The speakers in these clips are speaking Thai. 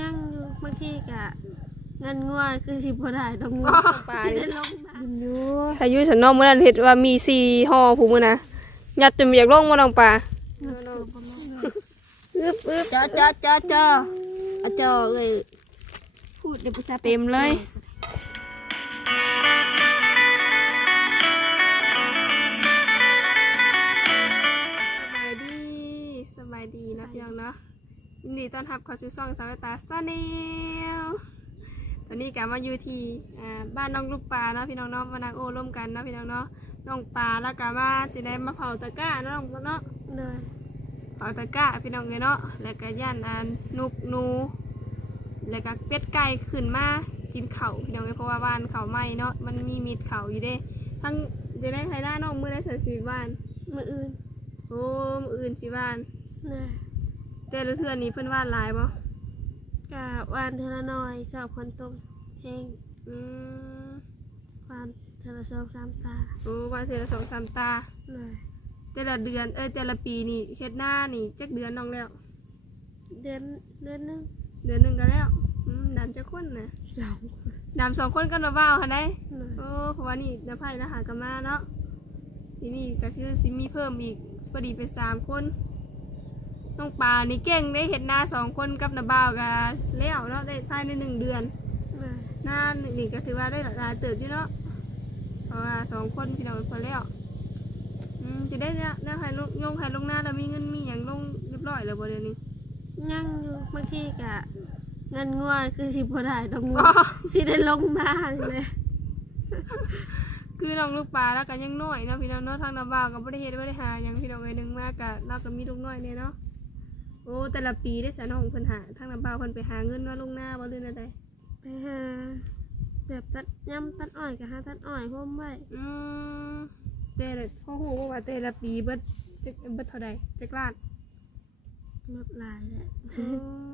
ยังอยู่บางทีกะเงินงัวคือสิบ่ได้ดอกงัวปลาสินี่ได้ลงมาอยู่อายุฉันน้องเมื่อนั้นเห็ดว่ามีสี่ห่อผูมือนะยัดจนอยากลงมาน้องปลาอึบอึบจอจอจอจออะจอเอ้ยพูดเดี๋ยวภาษาเต็มเลย ยินดีต้อนรับเข้าสู่ช่องสาวตาซาเนลตอนนี้กลับมาอยู่ที่อ่าบ้านน้องลูกปลาเนาะพี่น้องเนาะมานักโอ้ร่วมกันเนาะพี่น้องเนาะน้องปลาแล้วก็มาจะได้มาเผาตะกร้าเนาะน้องเนาะเลยเผาตะกร้าพี่น้องเลยเนาะแล้วก็ย่านอันนุกหนู แล้วก็เป็ดไก่ขึ้นมากินเข่าวพี่น้องเลยเพราะว่าบ้านเขาไหม้เนาะมันมีมีดเข่าอยู่เด้ ทั้งจะได้ไทยได้น้องมือได้เธอสีบ้านมื้ออื่นโอ้มืออื่นสีบ้านเลย แต่ละเทือนนี้เพิ่นว่านหลายบ่กะวานเทอละน้อยชอบคนตรงแห้งอืมวานเทอละสองสามตาโอ้ว่าเทือละสองสามตา เลยแต่ละเดือนเอ้ยแต่ละปีนี่เฮ็ดหน้านี่จักเดือนน้องแล้ว เดือนเดือนหนึงเดือนหนึงก็แล้วอืมดำจักคนน่ะสองดำสองคนก็ระว่าวหั่นได้ เลยโอ้เพราะว่านี่น้าไผ่นะหากนมาเนาะทีนี่ก็คือสิมีเพิ่มอีกพอดีเป็นสามคน น้องปลานี่เก่งได้เห็นหน้าสองคนกับน้าบ่าวกันแล้วเนาะได้ภายในหนึ่งเดือนเลยหน้านี่ก็ถือว่าได้หลายเติบอยู่เนาะเพราะว่าสองคนพี่น้องพอแล้วอืมจะได้เนี่ยเนี่ยใครลงยงใครลงหน้าแล้วมีเงินมีอย่างลงเรียบร้อยแล้วบ่เดี๋ยวนี้ยังอยู่บางทีกะเงินงัวคือสิบ่ได้ดอกงัวอ๋อสิได้ลงมาเลยคือน้องลูกปลาแล้วก็ยังน้อยเนาะพี่น้องเนาะทางน้าบ่าวก็บ่ได้เฮ็ดบ่ได้หาหยังพี่น้องเอ้ยหนึงมากก็เราก็มีลูกน้อยเนี่ยเนาะ โอ้แต่ละปีได้สน้องเพิ่นหาทางน้ำบ่าวเพิ่นไปหาเงินว่าลงหน้าบ่เรื่องอะไรไปหาแบบตัดย่ำตัดอ้อยกับหาตัดอ้อยพ่อมไว้อืมแต่ละพ่อฮู้บ่ว่าแต่ละปีเบิดจักเบิดเท่าใดจักล้านลดหลายแหละโอ้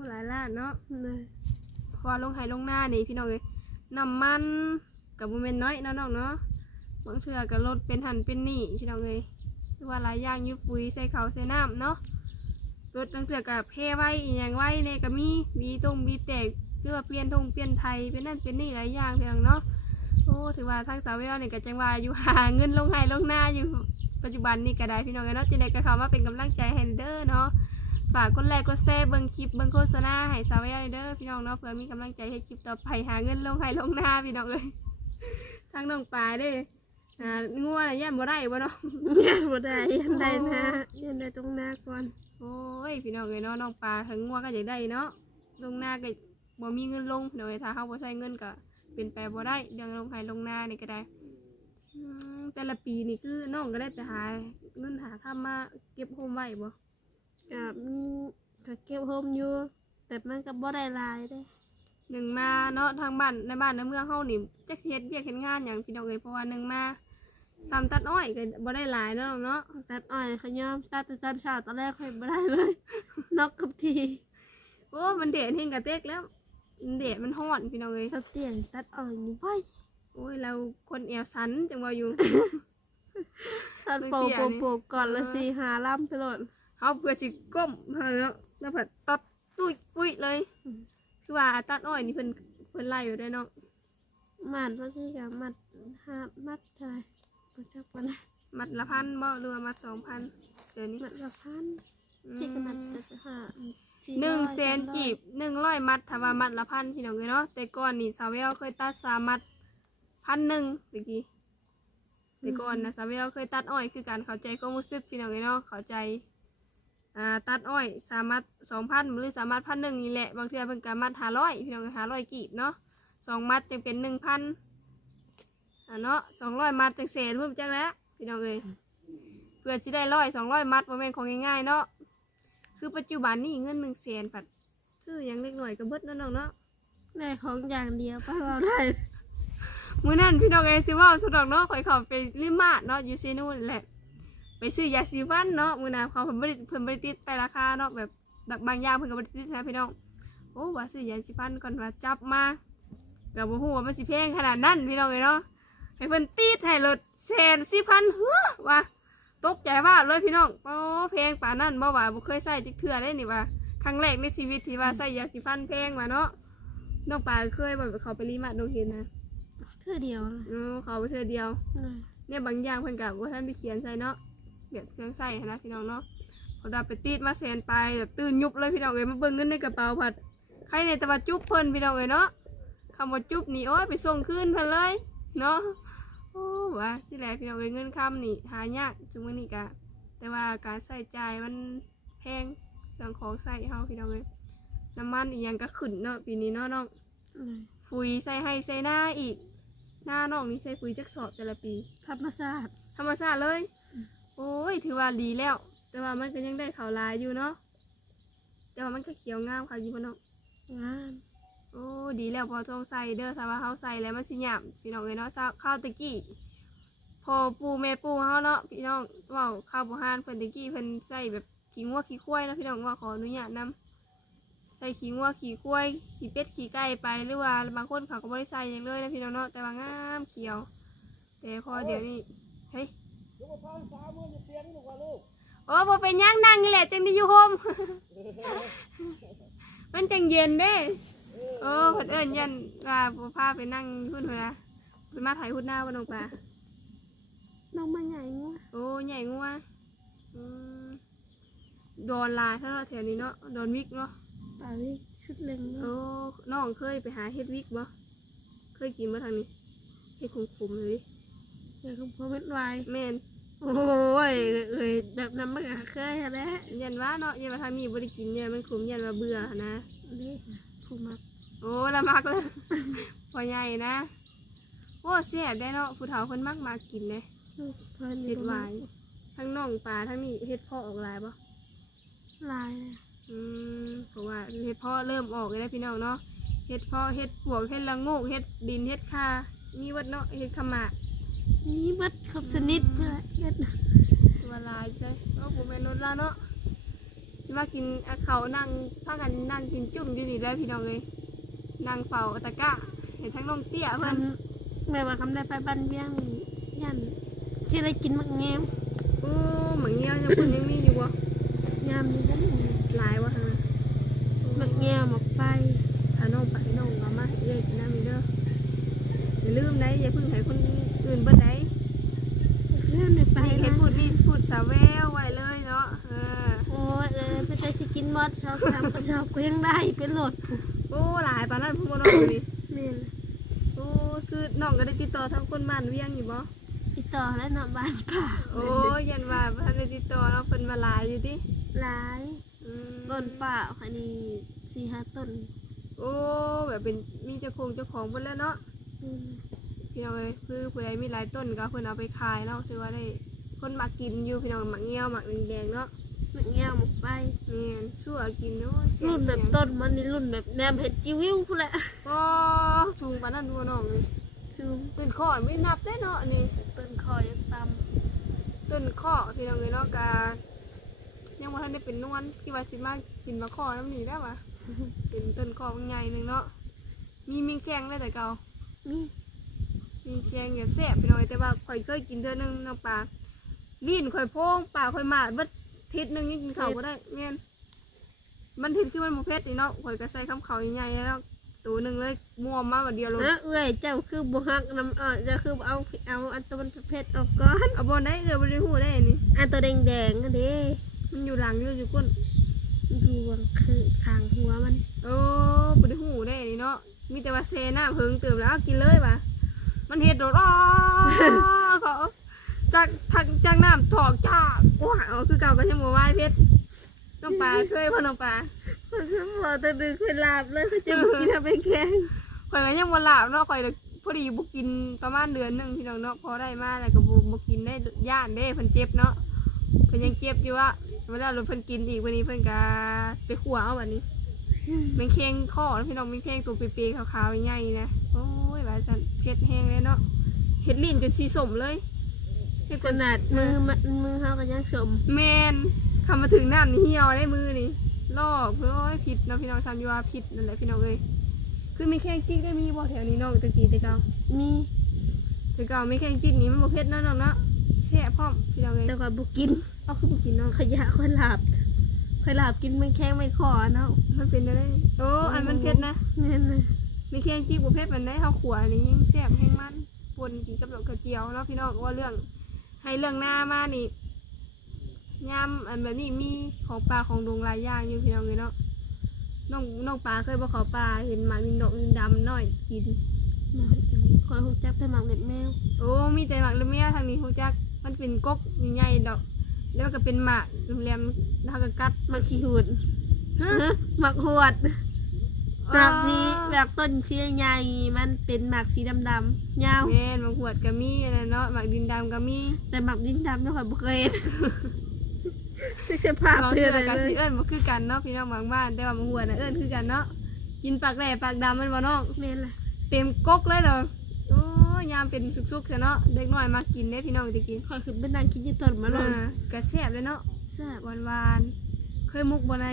หลายล้านเนาะเลยเพราะว่าลงไห้ลงหน้านี่พี่น้องเอ้ยน้ำมันก็บ่แม่นน้อยเนาะน้องเนาะบางเทื่อก็ลดเป็นหันเป็นนี่พี่น้องเอ้ยคือว่าหลายอย่างอยู่ปุ๋ยใส่ข้าวใส่น้ำเนาะ รถบางเทื่อก็เพไว้อีหยังไว้เนี่ยก็มีมีตรงมีแตกเรือว่าเปลี่ยนทงเปลี่ยนไทยเป็นนั่นเป็นนี่หลายอย่างพี่น้องเนาะโอ้ถือว่าทางสาวเวลนี่ก็จังว่าอยู่หาเงินลงให้ลงหน้าอยู่ปัจจุบันนี่ก็ได้พี่น้องเนาะจินได้ก็เข้ามาเป็นกำลังใจให้เด้อเนาะฝากกดไลค์กดแชร์เบิ่งคลิปเบิ่งโฆษณาให้สาวเวลเด้อพี่น้องเนาะเพื่อมีกำลังใจให้คลิปต่อไปหาเงินลงให้ลงหน้าพี่น้องเอ้ยทางน้องปลายเด้ออ่างัวน่ะย่านบ่ได้บ่เนาะยันบ่ได้ยันได้นะยันได้ตรงหน้าก่อนโอ้ยพี่น้องเอ้ยเนาะน้องปลาทั้งงัวก็อยากได้เนาะลงหน้าก็บ่มีเงินลงพี่น้องเอ้ยถ้าเฮาบ่ใช้เงินก็เป็นไปบ่ได้เรื่องลงให้ลงหน้านี่ก็ได้อืมแต่ละปีนี่คือน้องก็ได้ไปหาเงินหาทำมาเก็บโฮมไว้บ่กับมีก็เก็บโฮมอยู่แต่มันก็บ่ได้หลายเด้หนึ่งมาเนาะทางบ้านในบ้านในเมืองเฮานี่จักสิเฮ็ดเวียกเฮ็ดงานหยังพี่น้องเอ้ยเพราะว่าหนึ่งมา ทำตัดอ้อยก็บ่ได้หลายเนาะเนาะตัดอ้อยเขายอมตัดแต่ตอนเช้าตอนแรกค่อยบ่ได้เลย นอกกับทีโอ้มันเดดเฮงกะเต็กแล้วมันเดดมันฮ้อนพี่น้องเอ้ยเขาเตียนตัดอ้อยนี่ไว้โอ้ยเราคนแอวสันจังว่าอยู่ตัดโปไม่กเตี้ยนี่โปกก่อนละสี่หาล่ำไปโหลดเฮาเพื่อสิก้มเฮาเนาะแล้วผัดตัดตุ้ยปุ้ยเลยอืมคือว่าตัดอ้อยนี่เพิ่นเพิ่นไล่อยู่ได้เนาะมัดบางทีก็มัดหามัดเท่าไหร่ บ่จักปานใดมัดละพันบ่หรือว่ามัดสองพันเดี๋ยวนี้มัดละพันอืมที่ขนาดจะหาสี่หนึ่งร้อยแสนสามร้อยจีบหนึ่งร้อยมัดถ้าว่ามัดละพันพี่น้องเลยเนาะแต่ก่อนนี่สาวเวลเคยตัดสามมัดพันหนึ่งตะกี้แต่ก่อนนะสาวเวลเคยตัดอ้อยคือการเข้าใจความรู้สึกพี่น้องเลยเนาะเข้าใจอ่าตัดอ้อยสามมัดสองพันหรือสามมัดพันหนึ่งนี่แหละบางเทีเป็นการมัดหาร้อยพี่น้องหาร้อยกีบเนาะสองมัดจึงเป็นหนึ่งพัน อ่าเนาะสองร้อยมัดจังแสนเพิ่มจังแล้วพี่น้องเลยเพื่อจะได้ร้อยสองร้อยมัดโมเมนของง่ายๆเนาะคือปัจจุบันนี่เงินหนึ่งแสนผัดซื้อหยังเล็กหน่อยก็เบิดเนาะน้องเนาะได้ของอย่างเดียวป้าเราได้มื้อนั้นพี่น้องเอยสิเว่าสดอกเนาะข่อยเข้าไปริมมาดเนาะอยู่ซีนู่นแหละ ไปซื้อยาสีฟันเนาะมื้อนั้นเขาเพิ่นบ่ได้เพิ่นบ่ได้ติดไปราคาเนาะแบบแบบบางอย่างเพิ่นก็บ่ได้ติดนะพี่น้องโอ้ว่าซื้อยาสีฟันก่อนว่าจับมาก็บ่ฮู้ว่ามันสิแพงขนาดนั้นพี่น้องเอ้ยเนาะ ให้เพิ่นติดให้รถแสนสี่พันเฮ้อว่าตกใจว่าเลยพี่น้องโอ้แพงปานนั้นบ่ว่าบ่เคยใช้จักเทื่อเลยนี่ว่าครั้งแรกในชีวิตที่ว่าใส่ยาสีฟันแพงมาเนาะน้องปลาเคยแบบเขาไปรีมาดงเห็นนะเทื่อเดียวนะอือเขาไปเธอเดียวเลยเนี่ยบางอย่างเพิ่นกับว่าท่านไปเขียนใส่เนาะแบบเครื่องใส่หั้นนะพี่น้องเนาะเขาดับไปตีดมาแสนไปแบบตื่นยุบเลยพี่น้องเอ้ยมาเบิ่งเงินในกระเป๋าผัดใครเนี่ยแต่ว่าจุ๊บเพิ่นพี่น้องเอ้ยเนาะคำว่าจุ๊บนี่โอ้ยไปส่งคืนเพิ่นเลยเนาะ โอ้ว่าที่แรกพี่น้องเอ้ยเงินคำนี่หายากจุงมื้อนี้กะแต่ว่าการใส่จ่ายมันแพงเรื่องของใส่เฮาพี่น้องเอ้ยน้ำมันอีกอย่างก็ขึ้นเนาะปีนี้เนาะน้องเลยฟุยใส่ให้ใส่หน้าอีก หน้าน้องนี่ใส่ฟุยจักสอบแต่ละปีธรรมศาสตร์ธรรมชาติเลย โอ้ย ถือว่าดีแล้ว แต่ว่ามันก็ยังได้เขาวลายอยู่เนาะแต่ว่ามันก็เขียวงามค่ะอยิบเนาะงาน โอ้ดีแล้วพอต้องใส่เด้อถ้าว่าเขาใส่แล้วมันสิหยาบพี่น้องเอ้ยเนาะข้าวตะกี้พอปูแม่ปูเฮาเนาะพี่น้องเว่าข้าวโบราณเพิ่นตะกี้เพิ่นใส่แบบขี้งัวขี้ควายนะพี่น้องว่าขออนุญาตนํใส่ขี้งัวขี้ควายขี้เป็ดขี้ไก่ไปหรือว่าบางคนเขาก็บ่ได้ใส่หยังเลยนะพี่น้องเนาะแต่ว่างามเขียว แต่พอเดี๋ยวนี้เฮ้ยลูกพ่อสาวมือเตียงลูกว่าลูกโอ้บ่เป็นหยังนั่งนี่แหละจังได้อยู่โฮมมันจังเย็นเด้ โอ้เพิ่นเอิ้นยันว่าบ่พาไปนั่งพุ่นพุ่นนะเพิ่นมาถ่ายหุ่นหน้าบ่น้องปลาน้องมาใหญ่งัวโอ้ใหญ่งัวอืมดอนลายเท่าเนาะแถวนี้เนาะดอนวิกเนาะปาวิชุดเล็งโอ้เนาะน้องเคยไปหาเฮ็ดวิกบ่เคยกินบ่ทางนี้เฮ็ดขมๆเลยดิเดี๋ยวคุณพ่อเป็นวายแม่นโอ้ยเอ้ยแบบนั้นมันก็เคยแล้วยันว่าเนาะยันว่าทางนี้บ่ได้กินยันมันขมยันว่าเบื่อนะนี่ ผู้มัก โอ้ละมักเลย พอใหญ่นะ โอ้แซ่บได้เนาะผู้เฒ่าคนมักมากินเลยลูกเพิ่นเห็ดหวายทั้งน่องปลาทั้งนี้เห็ดเพ่อออกหลายปะลายเลยอืมเพราะว่าเห็ดเพ่อเริ่มออกเลยนะพี่น้องเนาะเห็ดเพ่อเห็ดปวกเห็ดละโงกเห็ดดินเห็ดคามีวัดเนาะเห็ดขมะนี่มัดครบชนิดเพื่อเฮ็ด ตัวลายใช่เนาะผมเป็นรถละเนาะ สิมากินอาเขานั่งพากันนั่งกินจุ่มอยู่นี่แหล้วพี่น้องเลยนั่งเฝ้าตะกร้าเห็นทั้งน้องเตี้ยคเพิ่นำแม่ว่าคำได้ไปบ้านเบี้ยงนี่ยันที่ได้กินมักแงมโอ้เหมือนเงี้ยยังคนยังมีอยู่บ่ยามนี้ได้หลายวะทางนั้นมักแงมมักไปถ้าน้องไปน้องเอามาให้เอ้ยกินน้ำอีกเด้ออย่าลืมนะอย่าเพิ่งให้คนอื่นเบิดได้เรื่องในไปให้ให้นะพูดนี่พูดสาวแววไว้เลยเนาะเออ โอ้ยเออเป็ นใจสิกินมอดชอบทำก็ชอบก็ยังได้เป็นโหลดผู้โอ้หลายปานนั้นพูดบ่น้องนี่แม่นโอ้คือน้องก็ได้ติดต่อทั้งคนบ้านเวียงอยู่บ่ติดต่อแล้วเนาะบ้านป่าโอ้ยันว่าบ่ทันได้ติดต่อเนาะเพิ่นมาหลายอยู่ติหลายอืมต้นป่าคันนี้สี่ห้าต้นโอ้แบบเป็นมีเจ้าของเจ้าของเพิ่นแล้วเนาะอืมพี่น้องเอ้ยคือผู้ใดมีหลายต้นก็เพิ่นเอาไปขายเนาะถือว่าได้คนมากินอยู่พี่น้องหมักเงี้ยวหมักแดงๆเนาะ มักแงมมักไปแม่นสั่วกินโอ้ยเสียรุ่นแบบเสียงต้นมันนี่รุ่นแบบแนมเห็ดจิวิวพู้นแหละก็สูงปานนั้นดูน้องนี่ซูมต้นข้อไม่นับได้เนาะนี่ต้นคอยังตต้นข้อพี่น้องเอ้ยเนาะกายังบ่ทันได้เป็นนวลที่ว่าสิมากินมะข้อน้ำนี่ได้วะเป็นต้นข้อใหญ่หนึงเนาะมีมีแข้งได้แต่เก่าำนี่มีแข้งอย่าแซ่บพี่น้องเอ้ยแต่ว่าข่อยเคยกินเทื่อนึงน้ำปลาลิ้นข่อยโพงปากข่อยหมาดเบิด ทิศหนึงยังกินข้าวบ่ได้แม่นมันทิศคือมันบ่เผ็ดนี่เนาะข่อยก็ใส่คำเขาใหญ่ๆแล้วตัวหนึงเลยม่วมมาบัดเดียวเลยนะเอ้ยเจ้าคือบุหักน้ำเออเจ้าคือเอาเอาอันตัวมันเผ็ดออกก่อนเอาบอลได้เอือบริหูได้นี่อันตัวแดงแดงๆอันเด้มันอยู่หลังอยู่อยู่ก้นอยู่วางคือคางหัวมันโอ้บริหูได้นี่เนาะมีแต่ว่าเซน่าเพิงเติมแล้วเอากินเลยว่ะมันเห็ดโดดอ้อเขา จากทางจากน้ำถอกจ้าว้าวคือเก่ากันยังบ่ไหวเพชรน้องปลาเคยพ่อน้องปลามันคือหมอตะดึงคือลาบเลยเขาจะมากินทำเป็นแกงข่อยก็ยังบ่หลับเนาะข่อยก็พอดีบ่กินประมาณเดือนหนึงพี่น้องเนาะพอได้มาแล้วก็บ่บ่กินได้ย่านเด้เพิ่นเจ็บเนาะเพิ่นยังเจ็บอยู่อะเวลาเราเพิ่นกินอีกวันนี้เพิ่นก็ไปขัวเอาวันนี้แมงเค็งข้อแล้วพี่น้องแมงเค็งตัวเปรี้ยวๆขาวๆใหญ่ๆนะโอ้ยว่าจันเผ็ดแห้งเลยเนาะเห็ดลิ้นจนสีสมเลย เฮ็ดขคนนาดมือมันมือเขาก็ยังสมแมนคำมาถึงน้ำนี่เหี่ยวได้มือนี่ลอกเพื่อโอ้ยผิดเนาะพี่น้องซันอยูว่าผิดนั่นแหละพี่น้องเอ้ยคือมีแข้งจิ๊กได้มีบ่แถวนี้น้องตะกี้ตะเกามีตะเกามีแข้งจิ๊กนี่มันบ่เผ็ดเนาะน้องเนาะแซ่บพร้อมพี่น้องเอ้ยแต่ว่าบุกินเอาคือบ่กินเนาะขยะคนหลับเคยหลับกินไม่แข้งไม่ขอเนาะมันเป็นอะไรโอ้อันมันเผ็ดนะแม่นเลยมีแค่จิ้บุเผ็ดมันได้ข้าวขัวนี่ยังแซ่บแห้งมันปนกินกับดอกกระเจียวเนาะพี่น้องว่าเรื่อง ให้เรื่องหน้ามานี่ยำอันแบบนี้มีของปลาของดงหลายอย่างอยู่พี่น้องเลยเนาะน้องน้องปลาเคยบอกขอปลาเห็นหมาลินดอกลินดำน้อยกิน มาคอยหูจับแต่หมักเล็ดแมวโอ้มีแต่หมากละเมียทางนี้ฮู้จักมันเป็นกกใหญ่ๆดอก แล้วก็เป็นหมากแหลมๆแล้วก็กัดหมักขี้หูดหมักหวด แบบนี้แบบต้นเชียใหญ่มันเป็นหมักสีดำๆยาว แม่นบางขวดก็มีอันนั้นเนาะหมากดินดำก็มีแต่หมักดินดำไม่ค่อยบ่เคยเห็นจะพาบางไปเทื่ออะไรก็เลสิยเอิ้นบ่คือกันเนาะพี่น้องบางบ้านแต่ว่าบางหัวน่ะเอิ้นคือกันเนาะกินปากแหล่ปากดำมันบ่น้อง แม่นล่ะเต็มกกเลยเด้อโอ้ยามเป็นสุกๆซะเนาะเด็กน้อยมากินเด้พี่น้องสิกินคอยคือเป็นนางคิดอยี่ต้นมาอ่าเลยก็แซ่บเลยเนาะแซ่บหวานๆเคยมุกบ่ใน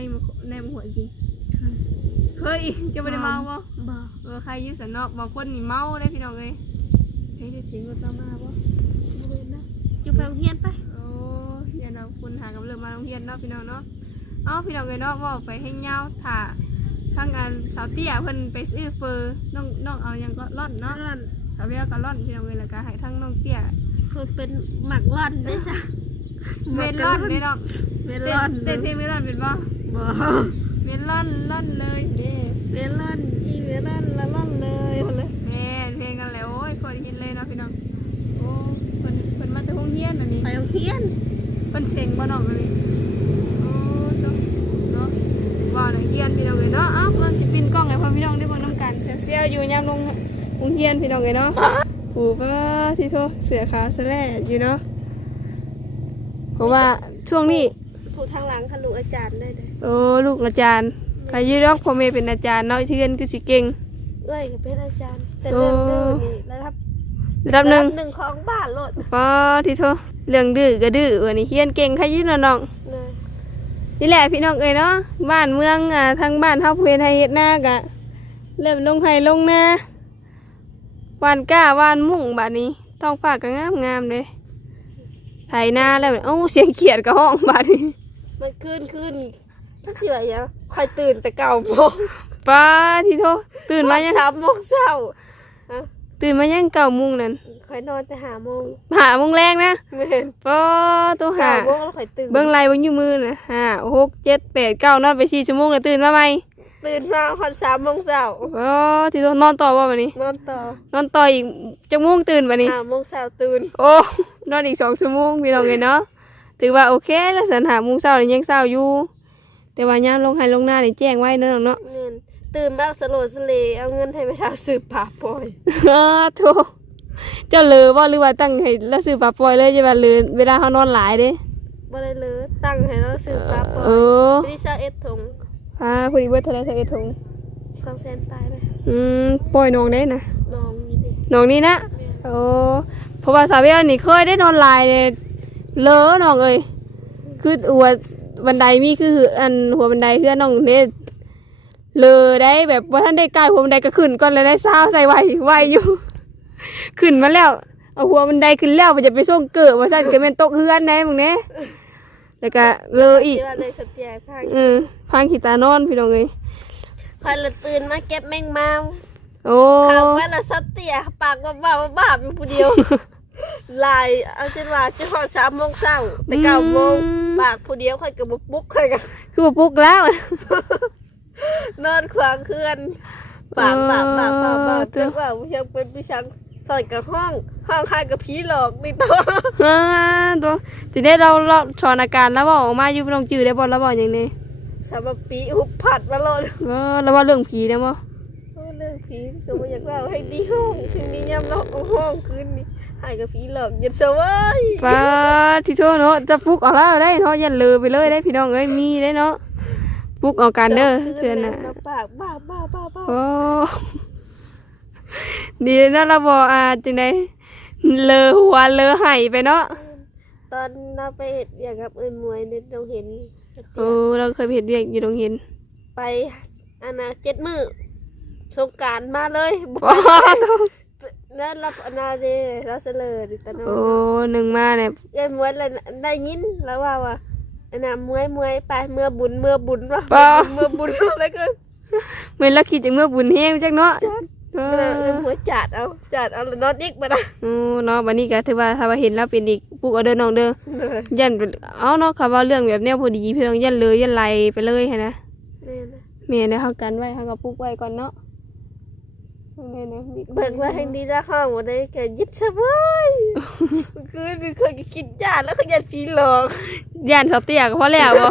ในหัวกิน เคยจะบ่ได้เมาบ่บ่เออใครอยืสันเนาะบางคนนี่เมาได้พี่น้องเลยใช้ได้เสียงรถเรามาบ่บ่เห็นนะจุไปโรงเรียนไปโอ้เดี๋ยวเราคุณหากับเรื่องมาโรงเรียนเนาะพี่น้องเนาะเอ้าพี่น้องเลยเนาะว่าไปให้เงาถ่าทั้งอันสาวเตี้ยเพิ่นไปซื้อเฟอร์น้องน้องเอาหยังก็ร่อนเนาะร่อนสาวเบี้ยก็ร่อนพี่น้องเลยแล้วก็ให้ทั้งน้องเตี้ยคือเป็นหมักร่อนได้จ้ะเมลอนเด้เนาะเมเต้ลอนนเต้นเพลงเมลอนเป็นบ่บ่เม ลอนล่อนเลยเด้เมลอนอีเมลอนละล่อนเลยหมดเลยแม่นเพลงกันแล้วโอ้ยคนเห็นเลยเนาะพี่น้องโอ้เพิ่นเพิ่นมาจากโรงเรียนอันนี้ไปโรงเรียนเป็นเซ็งบ่น้องอันนี้โอ้เนาะเนาะว่าหนังเฮียนพี่น้องเลยเนาะเอ้าเบิ่งสิปินกล้องให้พ่อพี่น้องได้เบิ่งนํกันเซียวๆอยู่ยามลงโรงเรียนพี่น้องเลยเนาะโอ้ป้าที่โทเสือขาวสะแลอยู่เนาะเพราะว่าช่วงนี้ ผู้ทางหลังค่ะลูกอาจารย์ได้เลยโอ้ลูกอาจารย์ใครยืดอกพ่อแม่เป็นอาจารย์เนาะที่เรียนคือสิเก่งเอ้ยก็เป็นอาจารย์ แต่เรื่องดื้อนี่ระดับระดับหนึ่งหนึ่งของบ้านโลดป้าที่โทเรื่องดื้อก็ดื้อวันนี้เฮียนเก่งใครยืดเนาะน้องเลยนี่แหละพี่น้องเอ้ยเนาะบ้านเมืองอ่าทางบ้านเฮาเพนไทยเฮ็ดหน้ากะเริ่มลงไห้ลงหน้าหวานก้าหวานมุ่งบัดนี้ท้องฟ้าก็งามงามๆเลยไถนาแล้วเอ้าเสียงเขียดก็ห้องบัดนี้ มันขึ้นขึ้นถ้าเชื่อยังคอยตื่นแต่เก่าโมงป้าที่โทตื่นมายังสามโมงเช้าอะตื่นมายังเก้าโมุงนั่นคอยนอนแต่หาโมงหาโมงแรงนะไม่เห็นป้าตัวหาเก้าโมงแล้วคอยตื่นเบิ่งไล่เบิ่งอยู่มือน่ะห้าหกเจ็ดแปดเก้านอนไป4ชั่วโมงแล้วตื่นมาใหม่ตื่นมาคอนสามโมงเช้าป้าที่โทนอนต่อบ่บัดนี้ นอนต่อ นอนต่ออีกจักโมงตื่นบัดนี้หาโมงเช้าตื่น โอ้ นอนอีกสองชั่วโมงพี่น้องเลยเนาะ ถือว่าโอเคแล้วสันหาโมุงเศร้านี่ยังเศร้าอยู่ แต่ว่าย่ามลงให้ลงหน้านี่แจ้งไว้เนาะน้องเนาะเงินตื่นมาสโลดสเลเอาเงินให้ไปทำสืบป่าปล่อยอ้าโธ่เจ้าเลยว่าหรือว่าตั้งให้แล้วซื้อปลาปล่อยเลยจะว่าเลยเวลาเขานอนหลายเด้บ่ได้เลยตั้งให้เราสืบป่าปล่อยเออวิชาเอ็ดถงพาพอดีเบิดเท่าไรเท่าไอ้ทงสองแสนปลายไหมอืมปล่อยน้องได้นะน้องอยู่ดิน้องนี่นะแม่โอ้เพราะว่าสาวเวลนี่เคยได้นอนหลายเนี่ย เลอะน้องเอ้ยคือหัวบันไดมีคืออันหัวบันไดเพื่อนน้องเนี่ยเลอได้แบบว่าท่านได้ใกล้หัวบันไดก็ขึ้นก่อนเลยได้เศร้าใส่ไหวไหวอยู่ ขึ้นมาแล้วเอาหัวบันไดขึ้นแล้วมันจะไปส่งเกิดว่าสั่นก็เป็นตกเฮือนได้มึงเนี่ยแล้วก็เลออีกที่ว่าเลยสเตียพังเออพังขีตานอนพี่น้องเอ้ยคอยละตื่นมาเก็บแมงเมาโอ้ข่าวว่าละสเตียปากว่าบ้าบ้าๆอยู่ผู้เดียว ลายเอาจนว่าจะหอดสามโมงเช้าแต่เก้าโมงปากผู้เดียวคอยกับบปุ๊กคอยกันคือว่าปลุกแล้ว นอนขวางเคลื่อนปากปากปากปากปากเออเจ้าว่าผู้ชังเป็นผู้ชังใส่กับห้องห้องคายกับผีหลอกนี่ตัวอ่าตัวสิได้เราเราสอนอาการแล้วบอกออกมาอยู่ลองจื้อได้บ่แล้วบอกอย่างนี้สำหรับปีหุบผัดมาโลดว่าแล้วว่าเรื่องผีนะบ่โอ้เรื่องผีก็ไม่อยากเล่าให้ดีห้องคืนนี้ย่ำเราห้องคืนนี้ ใหายกับผีหลอกอย่าเสวยป้าที่โทษเนาะจะปลุกเออกแล้วได้เนาะอย่าลือไปเลยได้พี่น้องเอ้ยมีได้เนาะปลุกเออกกันเด้อเทื่อนน่ะปากบ้าบ้าบ้าบ้าโอ้ดีเนาะเราบอกอ่าจังไดเลอหัวเลอไห้ไปเนาะตอนเราไปเห็ดอย่างกับเอ้ยมวยเนี่ยเราเห็นโอ้เราเคยไปเห็นเวียกอยู่ตรงเห็น ไปอันน่ะเจ็ดมือสงกรารมาเลยป้า แล้วรับอนาเดเราเสลอดิตะนอโอ้นหนึ่งมาเนี่ยเอ้ยมวยเลยได้ยินแล้วว่าว่าอันน่ะเมื่อยเมื่อยไปเมื่อบุญเมื่อบุญวะบ่เมื่อบุญอะไรก็เหมือนเราคิดจังเมื่อบุญแห้งจักเนาะเอเมื่ออเออหัวจัดเอาจัดเอาแล้วนอนอีกมาละโอ้เนาะบัดนี้ก็ถือว่าถ้าว่าเห็นแล้วเป็นอีกปลูกเอาเด้อน้องเด้อเลยยันเอาเนาะค่ะว่าเรื่องแบบเนี้ยพอดีพี่น้องยันเลยยันไหลไปเลยหั้นนะนี่นะแม่เนี่ยเฮากันไว้เฮาก็ปลูกไว้ก่อนเนาะ แม่เนี่ยมีเบิกว่าให้ดีละห้องวันนี้แกยึดซะเว้ยคือมีคนก็คิดยากแล้วก็ยันผีหลอกย่านเสาเตี้ยก็พอแล้วบ่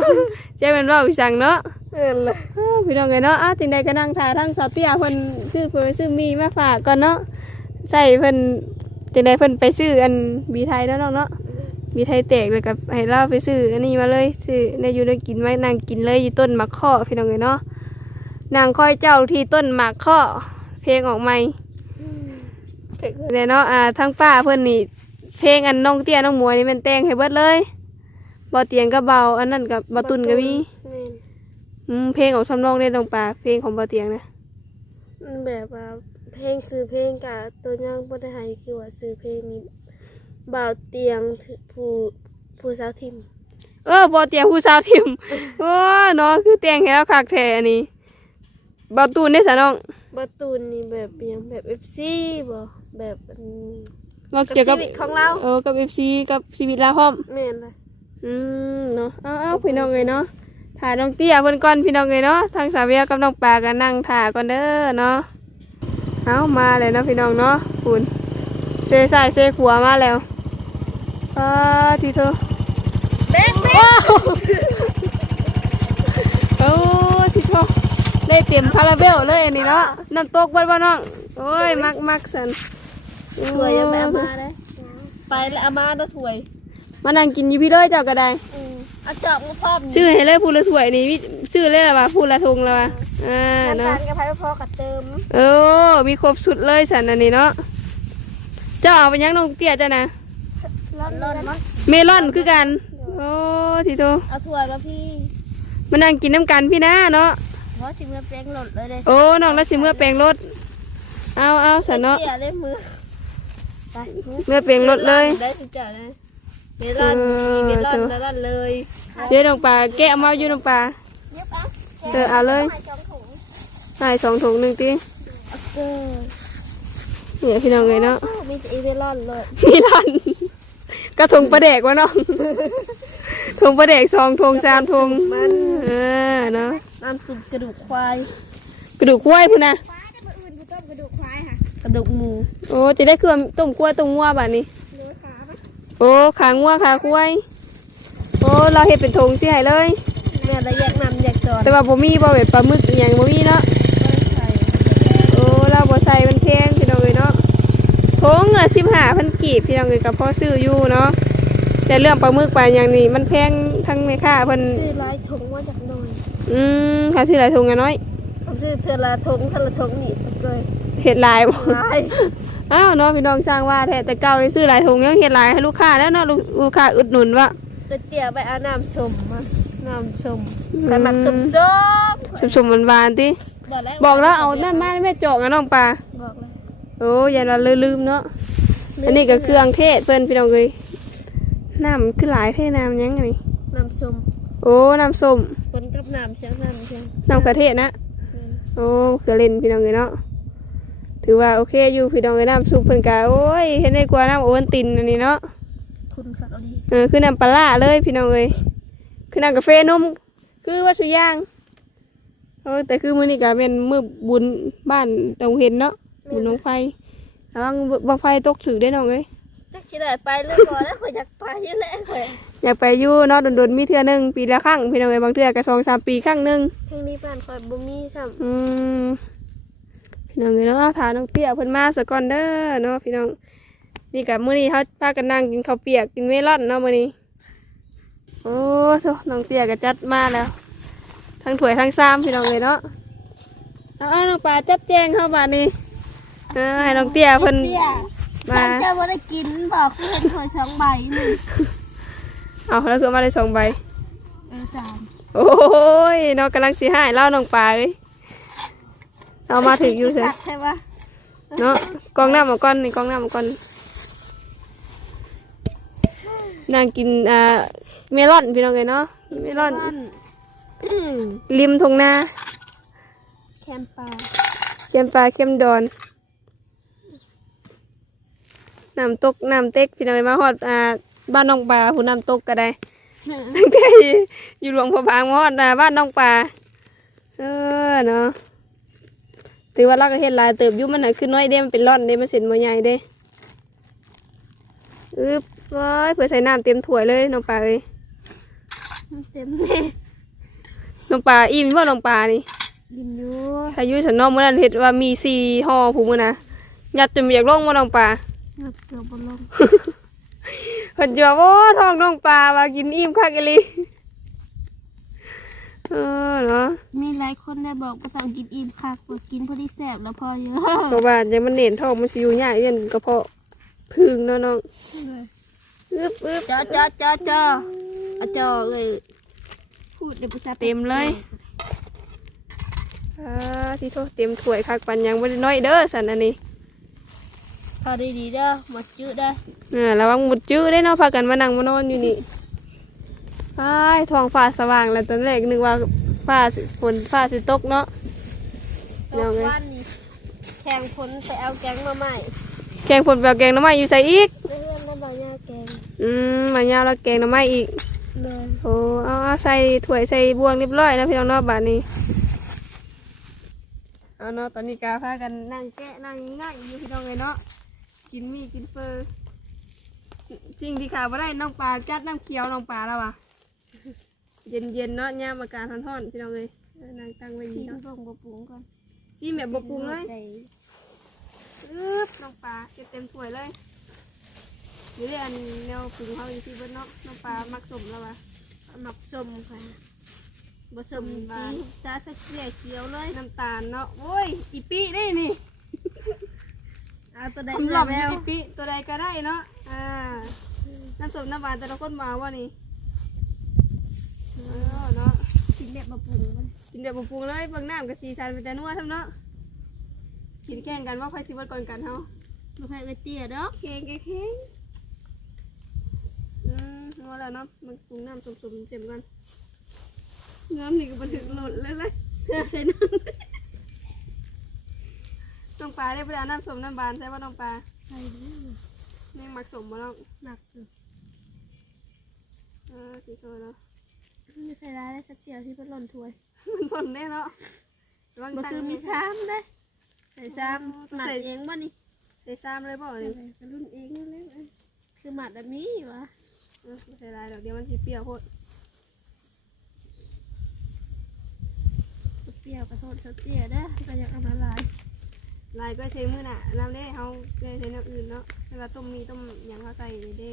ใจเป็นว่าวิสังเนาะเออเลยอ้าวพี่น้องเอ้ยเนาะอ้าวจังใดก็นั่งท่าทั้งเสาเตี้ยเพิ่นซื้อเพิ่นซื้อมีมาฝากก่อนเนาะใส่เพิ่นจังใดเพิ่นไปซื้ออันบีไทยเนาะน้องเนาะบีไทยแตกเลยกับให้เราไปซื้ออันนี้มาเลยซื้อในอยู่ได้กินไว้นั่งกินเลยอยู่ต้นหมากข้อพี่น้องเอ้ยเนาะนางคอยเจ้าที่ต้นหมากข้อ เพลงออกใหม่เผ็ดเนี่ยเนาะอ่าทั้งป้าเพิ่นนี่เพลงอันน้องเตี้ยน้องหมวยนี่เป็นแต่งให้เบิดเลยเบาเตียงก็เบาอันนั้นกับเบาตุนก็มีนี่อืมเพลงของทำนองได้น้องป้าเพลงของเบาเตียงนะแบบว่าเพลงซื้อเพลงกับตัวย่างบ่ได้ให้คือว่าซื้อเพลงนี้บ่าวเตียงผู้ผู้สาวทิมเออเบาเตียงผู้สาวทิมโอ้เนาะคือแต่งให้เราคักแท้อันนี้เบาตุนได้ซะน้อง บ่าวตูนนี่แบบเปียงแบบ FC บ่แบบอันเว่ากับเกี่ยวกับชีวิตของเราเออกับ FC กับชีวิตเราพร้อม แม่นเลยอืมเนาะเอาเอาพี่น้องเลยเนาะถ่ายน้องเตี้ยเพิ่นก่อนพี่น้องเลยเนาะทางสาวเวียกับน้องปลากันนั่งถ่าก่อนเด้อเนาะเอามาเลยเนาะพี่น้องเนาะคุณเซใส่เซขัวมาแล้วอ่าทีเธอ เบ๊กเบ๊กโอ้ทีเธอ ได้เต็มคาราเบลเลยอันนี้เนาะน้ำตกเบิดบ่น้องโอ้ยมักมักสันถวยยังไม่เอามาเลยไปแล้วเอามาแล้วถวยมานั่งกินอยู่พี่เลยเจ้าก็ได้อืมเอาจอบมาพร้อมชื่อให้เลยพูดละถ้วยนี่วิชื่อเลยละว่าพูดละทงละว่าอ่าน้ำเนาะตาลกับไผ่พอกับเติมเออมีครบสุดเลยสันอันนี้เนาะเจ้าเอาไปยังน้องเตี้ยจ้ะนะร้อนร้อนมั้งเมลอนคือกัน โอ้ทีโตเอาถวยมาพี่มานั่งกินน้ำกันพี่นะเนาะ เพราะชิมือเป้งหล่นเลยเลยโอ้น้องแล้วสิเมื่อแปลงรถ เอาเอาสันเนาะเตี้ยได้มือไปเมื่อแปลงรถเลย ได้ทุกอย่างเลยเมลอนชีเมลอนเมลอนเลยเดี๋ยวน้องปลาแกะเอามาอยู่น้องปลาเย็บอะเออเอาเลยให้จองถุงใส่สองถุงหนึ่งตีเออเนี่ยพี่น้องเลยเนาะมีแต่อีเมลอนเลยมีร้านกระทงปลาแดกวะน้องทงปลาแดกสองทงสามทงเออเนาะ น้ำซุปกระดูกควาย กระดูกควายพุ่นนะกระดูกหมูโอ้จะได้เครื่องต้มกล้วยต้มงัวแบบนี้โอ้ขางัวขาควายโอ้เราเห็ดเป็นธงสิให้เลย แม่ละแยกน้ำแยกตอนแต่ว่าบ่มีบ่แบบปลาหมึกอหย่างบ่มีเนาะ ใส่โอ้เราบ่ใส่มันแพงพี่น้องเอ้ยเนาะทงละ15,000กีบพี่น้องเอ้ยก็พอซื้ออยู่เนาะ แต่เรื่องปลาหมึกปลาอย่างนี้มันแพงทั้งแม่ค้าเพิ่นซื้อลายถุงมาจากหน่อยอืมเขาซื้อหลายถุงอะน้อยผมซื้อเธอละถุงเธอละถุงนี่เลยเฮ็ดหลายบ่ลายอ้าวเนาะพี่น้องสร้างว่าแท้แต่เก่าได้ซื้อหลายถุงยังเฮ็ดหลายให้ลูกค้าแล้วเนาะลูกลูกค้าอุดหนุนว่าก๋วยเตี๋ยวไปเอาน้ำชมมาน้ำชมอืมไปหมักชมส้มสมๆหวานๆติบอกแล้วบอกแล้วเอานั่นมาให้แม่จอกอะน้องปลาบอกเลยโอ้ยายเราลืมๆเนาะอันนี้ก็เครื่องเทศเพิ่นพี่น้องเอ้ย น้ำคือหลายเท่น้ำหยังอันนี้น้ำชมโอ้น้ำส้มปนกับน้ำเชียงน้ำเชียงน้ำกระเทศนะโอ้เคือเล่นพี่น้องเอ้ยเนาะถือว่าโอเคอยู่พี่น้องเอ้ยน้ำซุปเพิ่นกะโอ้ยเห็นได้กว่าน้ำโอวัลตินอันนี้เนาะคุณค่ะเอาดีเออคือน้ำปลาร้าเลยพี่น้องเอ้ยคือน้ำกาแฟนมคือว่าสุอย่างเออแต่คือมื้อนี้ก็เป็นมื้อบุญบ้านดงเห็นเนาะบุญน้องไฟระวังบังไฟตกถึกได้อน้องเอ้ย จักที่ได้ไปเลยก่อนแล้วข่อยอยากไปอยังแหละข่อยอยากไปอยู่เนาะโดนๆมีเทื่อหนึงปีละครั้งพี่น้องเอ้ยบางเทื่อก็สองสามปีครั้งหนึง ทางนี้บ้านข่อยบ่มีซ้อืมพี่น้องเอ้ยเนาะถาน้องเตี้ยเพิ่นมาสะก่อนเด้อเนาะพี่น้องนี่กับมื้อนี้เขาพากันนั่งกินข้าวเปียกกินเมลอนเนาะมื้อนี้โอ้โซน้องเตี้ยก็จัดมาแล้ว ทั้งถ้วยทั้งซ้ำพี่น้องเลยเนาะเอาเอาน้องปลาจัดแจงเข้าบาดนี้เออให้น้องเตี้ยำเพิ่น เตี้ย มาฉันจะบ่ได้กินบอกคือเห็นข่อยสองใบนี่เอาแล้วคือมาได้สองใบเออสามโอ้ยน้องกำลังสิหายเล่าน้องปลาเลยเอามาถึงอยู่เถตัอะกใช่ปะเนาะกองน้ำมาก่อนนี่กองน้ำมาก่อนนั่งกินอ่าเมลอนพี่น้องเลยเนาะเมลอนอืมริมทงนาแคมปลา เค็มปลาเค็มดอน น้ำตกน้ำเต็กพี่น้องเอ้ยมาฮอดอ่าบ้านน้องปลาผู้น้ำตกก็ได้ตั้งแต่อยู่หลวงพระบางมาฮอดอ่าบ้านน้องปลาเออเนาะถือว่าเราก็เห็นหลายเติบอยู่มันน่ะคือน้อยเด้มันเป็นร่อนเด้มันเส้นบ่ใหญ่เด้อึบว้ายเพื่อใส่น้ำเต็มถ้วยเลยน้องปลาเอ้ยเต็มเลยน้องปลาอิ่มบ่น้องปลานี่กินอยู่อายุฉันน้องเมื่อนั้นเห็นว่ามีสี่ห่อผูมือนะยัดจนไม่อยากลงมาน้องปลางับ เกือบบนลงเพิ่นจะว่าโอ้ท้องน้องปลาว่ากินอิ่มคักอีหลีเออเนาะมีหลายคนได้บอกว่าต้องกินอิ่มคักว่ากินพอดีแซ่บแล้วพอเยอะเพราะว่าอย่ามันเน่นท้องมันสิอยู่ยากเย็นกระเพาะพึ่งเนาะน้องอึบอึบจอจอจอจออะจอเลยพูดเดี๋ยวภาษาเต็มเลยอ่าที่โทษเต็มถ้วยคักปันยังบ่ได้น้อยเด้อสันอันนี้ พอดีดีๆเด้อหมดจื้อได้อเออระวังหมุดจื้อได้เนาะพากันมานั่งมานอนอยู่นี่อ้ายท้องฟ้าสว่างแล้วตอนแรกนึกว่าฟ้าสิฝนฟ้าสิตกเนาะตเอากไงวันนี้แข่งผลไปเอาแกงมาใหม่ แกงผลแบบแกงหน้ำไม้อยู่ใส่อีกเพื่อนได้บอกย่าแกง อืมมายาวแล้วแกงหน้ำไม้อีกเลยโอ้เอาเอาใส่ถ้วยใส่บวงเรียบร้อยแล้วพี่น้องเนาะบาดนี้เอาเนาะตอนนี้กาพากันนั่งแกะนั่งง่ายอยู่พี่น้องเลยเนาะ กินมีกินเฟอร์สิ่งที่ขาดไม่ได้น้องปลาจัดน้ำเคี้ยวน้องปลาแล้วอะเย็นเย็นๆเนาะย่ามอากาศร้อนๆพี่น้องเลยเออนั่งตั้งไว้กิดีนเนาะลงบะปรุงก่อนซีแบบบปรุงเลยใส่อึ๊บน้องปลาเก็บเต็มถ้วยเลยอยู่เรียนแนวปรุงเขาอยู่ที่เบ้านเนาะน้องปลามักสมแล้ววะหมักสมค่ะบะสมบาบานนจ้าสักเกี่ยเขียวเลยน้ำตาลเนาะโอ้ยอีปีได้นี่ เอาตัวใดทำหล่อมแล้วอีปีตัวใดก็ได้เนาะอ่าน้ำสมน้ำหวานแต่ละคนมาว่านี่เออเนาะกินแบบบะปรุงมันกินแบบปรุงเลยเบิ่งน้ำกับสีสันเป็นแต่นัวทำเนาะกินแข่งกันว่าใครสิบดก่อนกันเฮาลูกไผ่เอ้ยเตี้ยดอกเข่งเข่งเข่งอืมนัวแล้วเนาะมันปรุงน้ำสมๆเจ็มกันน้ำนี่ก็บันทึกหล่นเลยเลยใส่น้ำ น้องปลาได้ไปเอาน้ำสมน้ำบานใช่ป่ะน้องปลาใส่ดิแม่งมักสมมาแล้วหนักอยู่เออสีโซเนาะไม่ใส่ร้ายได้สักเกี่ยวที่มันหล่นถ้วยมันทนได้เนาะระวังมันตังคือค์มีซ้ำได้ใส่ซ้ำหมัดใส่เองบ่นี่ใส่ซ้ำเลยบ่ใส่นี่กระรุ่นเองนั่นแหละคือหมัดแบบนี้วะเออไม่ใส่ลายดอกเดี๋ยวมันสิเปรี้ยวโคตรเปรี้ยวกระโทษเขาเตี้ยได้อก็อยากเอามาลาย ลายก็ใช้มือน่ะน้ำเด้เขาได้ใช้น้ำอื่นเนาะเวลาต้มมีต้มหยังเขาใส่นี่เด้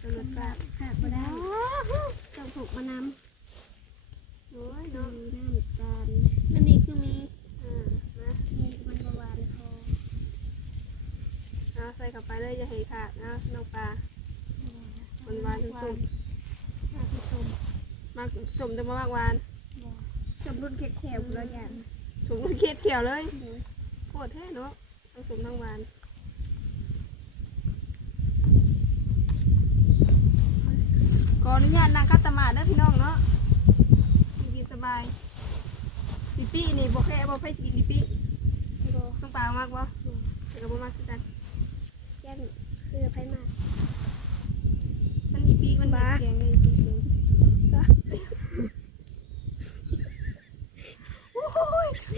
ต้มรสชาติขาดมาได้ต้องถูกมานำโอ้ยดูเนาะน้ำตาลอันนี้คือมีอ่านะมีมันบหวานพอเอาใส่เข้าไปเลยอย่าให้ขาดนะน้องปลาหวานๆส้มน่าผสมๆมากสมจะมามากหวานสมรุ่นแข็งๆแล้วอย่างสมกับเค็ดเขียวเลย โคตรแท้เนาะทั้งสมทั้งหวานขออนุญาตนั่งคัตมาดเด้อพี่น้องเนาะกินสบายปีปี้นี่บ่แค่บ่ไปกินปีปี้โบต้องปลามากบ่แต่ก็บ่มากคือกันแก้มคือไผ่มามันอีปีมันบาแกงเลยจริง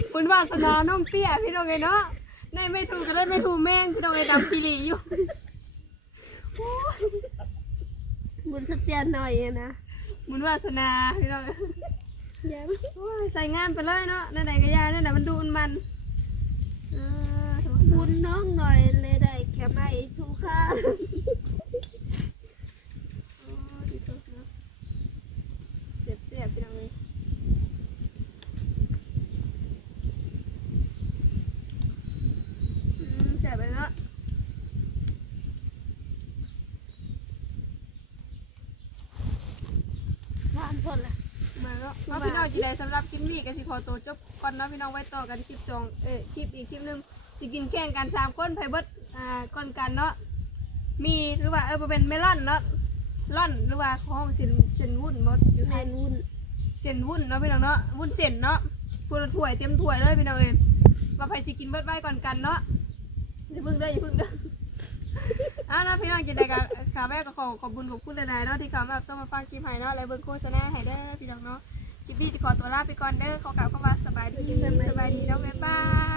ๆ บุญวาสนาน้องเตี้ยพี่น้องไงเนาะในไม่ถูกก็ได้ไม่ถูกแม่งพี่น้องไงดำคีรีอยู่บุญสเตียนหน่อยอะนะบุญวาสนาพี่น้องยังโอ้ยใส่งานไปเลยเนาะนั่นไหนก็ยานั่นไหนมันดูมันมันเออโถ่บุญน้องหน่อยเลยได้แค่ไม่ทุกข้า โอ้ยดีสุดเนาะเสียบเสียบพี่น้องเลยอืมเสียบไปเนาะ หวานพ้นละ มาแล้วเอาพี่น้องจีได้สำหรับคลิปนี้ก็สิขอตัวจบก่อนเนาะพี่น้องไว้ต่อกันคลิปสองเอ้ยคลิปอีกคลิปหนึงสิกินแข่งกันสามคนไพเบิดอ่าก่อนกันเนาะมีหรือว่าเออบ่เป็นเมลอนเนาะร่อนหรือว่าห้องเส้นเส้นวุ่นบ่อยู่แมให้นวุ่นเส้นวุ่นเนาะพี่น้องเนาะวุ่นเส้นเนาะพูละถ้วยเต็มถ้วยเลยพี่น้องเอ้ยว่าใครสิกินเบิดไว้ก่อนกันเนาะอย่าเพิ่งเด้ออย่าเพิ่งเด้ออะแล้วพี่น้องกินได้กับ ค่ะแม่ก็ขอขอบคุณขอบคุณหลายๆเนาะที่เขามาส่งมาฟังคลิปให้เนาะและเบิ่งโฆษณาให้เด้อพี่น้องเนาะคลิปนี้จะขอตัวลาไปก่อนเด้อขอกลับเข้ามาสบายดีสบายดีเนาะบ๊ายบาย